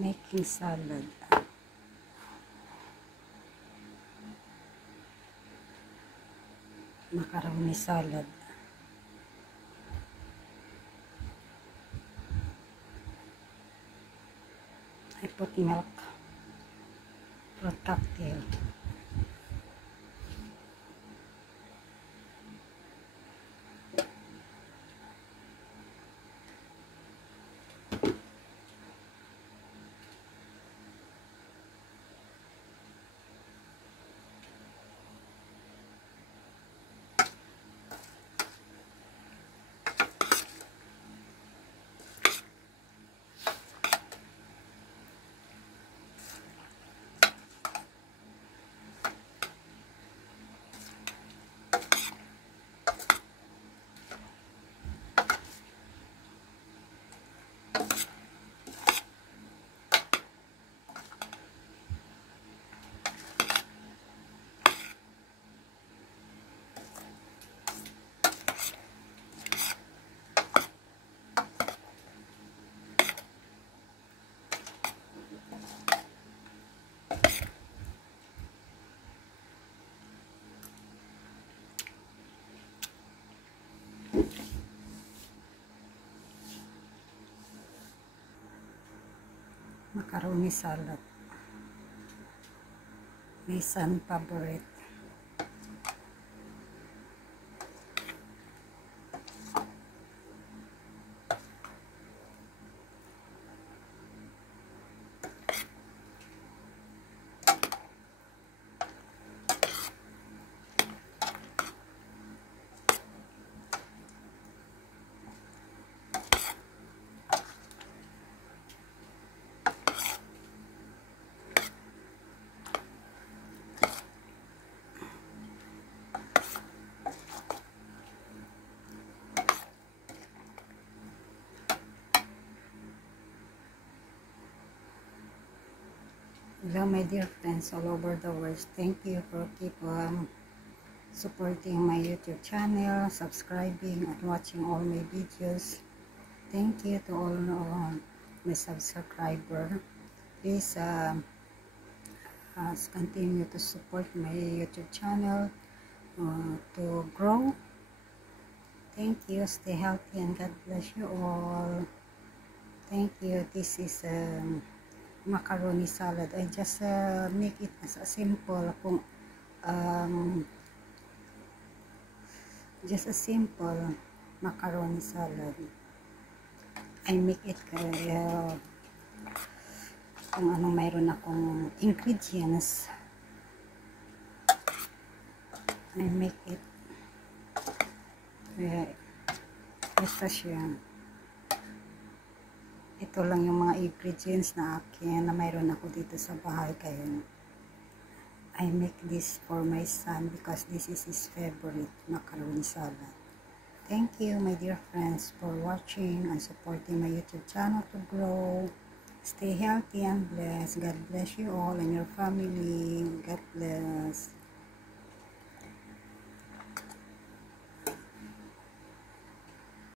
Making salad. Macaroni salad. I put milk. Fruit cocktail. Macaroni salad. My son favorite. Hello my dear friends all over the world. Thank you for keep supporting my YouTube channel, subscribing and watching all my videos. Thank you to all my subscriber. Please continue to support my YouTube channel to grow. Thank you. Stay healthy and God bless you all. Thank you. This is macaroni salad. I just make it as a simple just a simple macaroni salad. I make it kung anong mayroon akong ingredients. I make it ito siya. Ito lang yung mga ingredients na akin na mayroon ako dito sa bahay. Kaya I make this for my son because this is his favorite macaroni salad. Thank you my dear friends for watching and supporting my YouTube channel to grow. Stay healthy and blessed. God bless you all and your family. God bless.